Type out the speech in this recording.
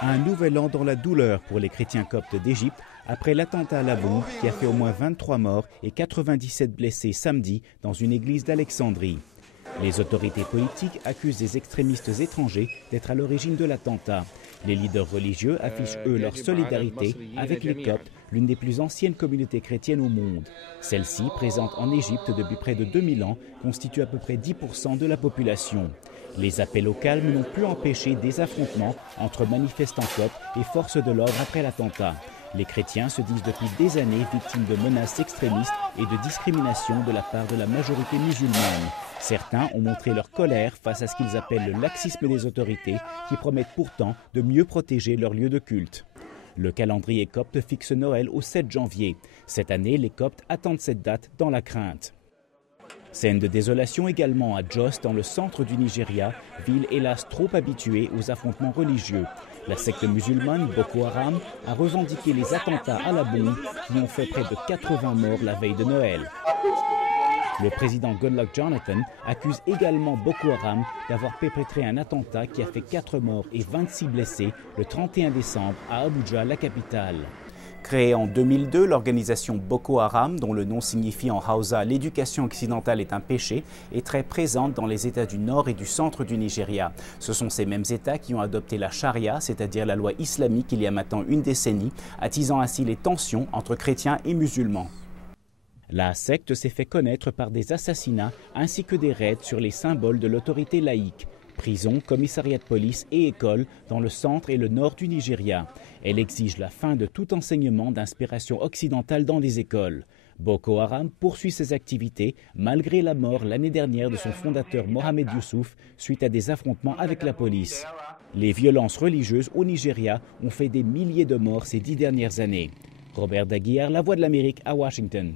Un nouvel an dans la douleur pour les chrétiens coptes d'Égypte après l'attentat à la bombe qui a fait au moins 23 morts et 97 blessés samedi dans une église d'Alexandrie. Les autorités politiques accusent des extrémistes étrangers d'être à l'origine de l'attentat. Les leaders religieux affichent eux leur solidarité avec les Coptes, l'une des plus anciennes communautés chrétiennes au monde. Celle-ci, présente en Égypte depuis près de 2000 ans, constitue à peu près 10% de la population. Les appels au calme n'ont pu empêcher des affrontements entre manifestants coptes et forces de l'ordre après l'attentat. Les chrétiens se disent depuis des années victimes de menaces extrémistes et de discrimination de la part de la majorité musulmane. Certains ont montré leur colère face à ce qu'ils appellent le laxisme des autorités qui promettent pourtant de mieux protéger leurs lieux de culte. Le calendrier copte fixe Noël au 7 janvier. Cette année, les Coptes attendent cette date dans la crainte. Scène de désolation également à Jos, dans le centre du Nigeria, ville hélas trop habituée aux affrontements religieux. La secte musulmane Boko Haram a revendiqué les attentats à la bombe qui ont fait près de 80 morts la veille de Noël. Le président Goodluck Jonathan accuse également Boko Haram d'avoir perpétré un attentat qui a fait 4 morts et 26 blessés le 31 décembre à Abuja, la capitale. Créée en 2002, l'organisation Boko Haram, dont le nom signifie en Hausa « l'éducation occidentale est un péché », est très présente dans les États du nord et du centre du Nigeria. Ce sont ces mêmes États qui ont adopté la charia, c'est-à-dire la loi islamique, il y a maintenant une décennie, attisant ainsi les tensions entre chrétiens et musulmans. La secte s'est fait connaître par des assassinats ainsi que des raids sur les symboles de l'autorité laïque. Prisons, commissariats de police et écoles dans le centre et le nord du Nigeria. Elle exige la fin de tout enseignement d'inspiration occidentale dans les écoles. Boko Haram poursuit ses activités malgré la mort l'année dernière de son fondateur Mohamed Youssouf suite à des affrontements avec la police. Les violences religieuses au Nigeria ont fait des milliers de morts ces 10 dernières années. Robert Daguillard, La Voix de l'Amérique à Washington.